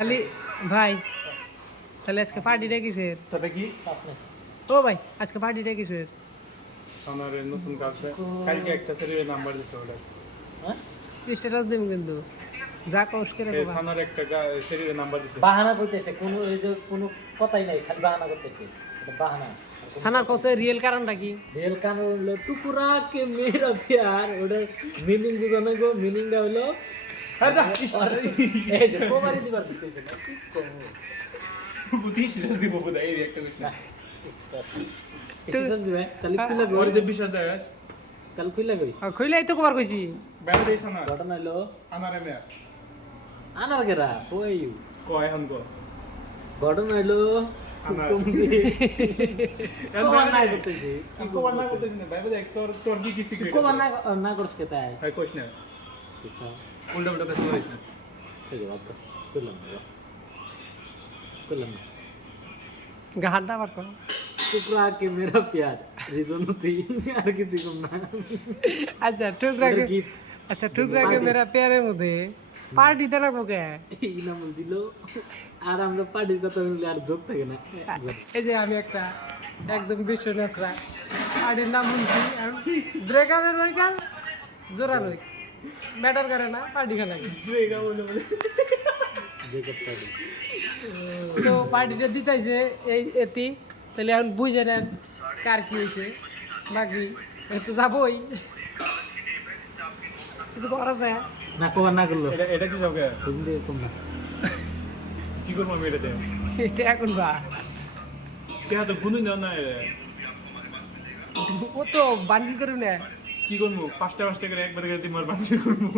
খালি ভাই তাহলে আজকে পার্টিটা কিসের? তবে কি ও ভাই আজকে পার্টিটা কিসের? আমার নতুন কাছে কালকে একটা সেরির নাম্বার দিছে ওটা স্ট্যাটাস দেব কিন্তু যা কষ্ট করে এই বাবা। সানার একটা সেরির নাম্বার দিছে বাহানা করতেছে কোনো এই যে কোনো কথাই নাই খালি বাহানা করতেছে এটা বাহানা সানার কাছে রিয়েল কারণটা কি? রিয়েল কারণ হলো টুকুরা কে মেরা প্যার ওটা মিনিং বুঝানো গো মিনিংটা হলো হ্যাঁ যা এই যে কোমারি দিবার দিতেছে না কি করব বুদ্ধি সিরিয়াস দিব বুদা এই একটা বিষয় না স্ট্যাটাস দিবে তাহলে খুলে গো ওরে যে বিশ্বাস যায় তাহলে খুলে গই খুইলাই তো কবার কইছি। বাইরে দেই সানা ঘটনা হলো আমারে মে আনার গেরা কই কয় এখন কো ঘটনা হলো আনার। কোমার না করতেছে আমকো বানা করতেছ না বাইরে দেখ তোর কি কি সিক্রেট কোমার না করছ কে তাই হয় কোশ না আচ্ছা উল্টা উল্টা কথা বলিস না ঠিক আছে করলাম না করলাম না গাহানটা আবার কর। टुकड़ा के मेरा प्यार रीजन थी আর কিছু কম না আচ্ছা টুকরা কে গীত আচ্ছা টুকরা কে মেরা প্যারের মধ্যে পার্টি দেনা মুকে। এই নাম দিল আর আমরা পার্টির কথা বললে আর যোগ থাকে না এই যে আমি একটা একদম বিশ্ব নেসরা পার্টির নাম শুনছি ব্রেকআপের ভাইকাল জোরা রই ম্যাটার করে না পার্টি খেলা ব্রেগা বলে বলে যে করতে হবে তো পার্টিটা দিতেছে এই এতি তাহলে এখন বুঝে নেন কার কি হয়েছে বাকি তো যাবই কিছু করা যায় না কবার না করলো এটা কি সবকে হিন্দি কম না কি করব আমি এটাতে এটা এখন বা কে তো গুনুন দাও না রে ও তো বান্ডিল করে না কি করবো পাঁচটা করে একবার করে তোমার বানিয়ে করবো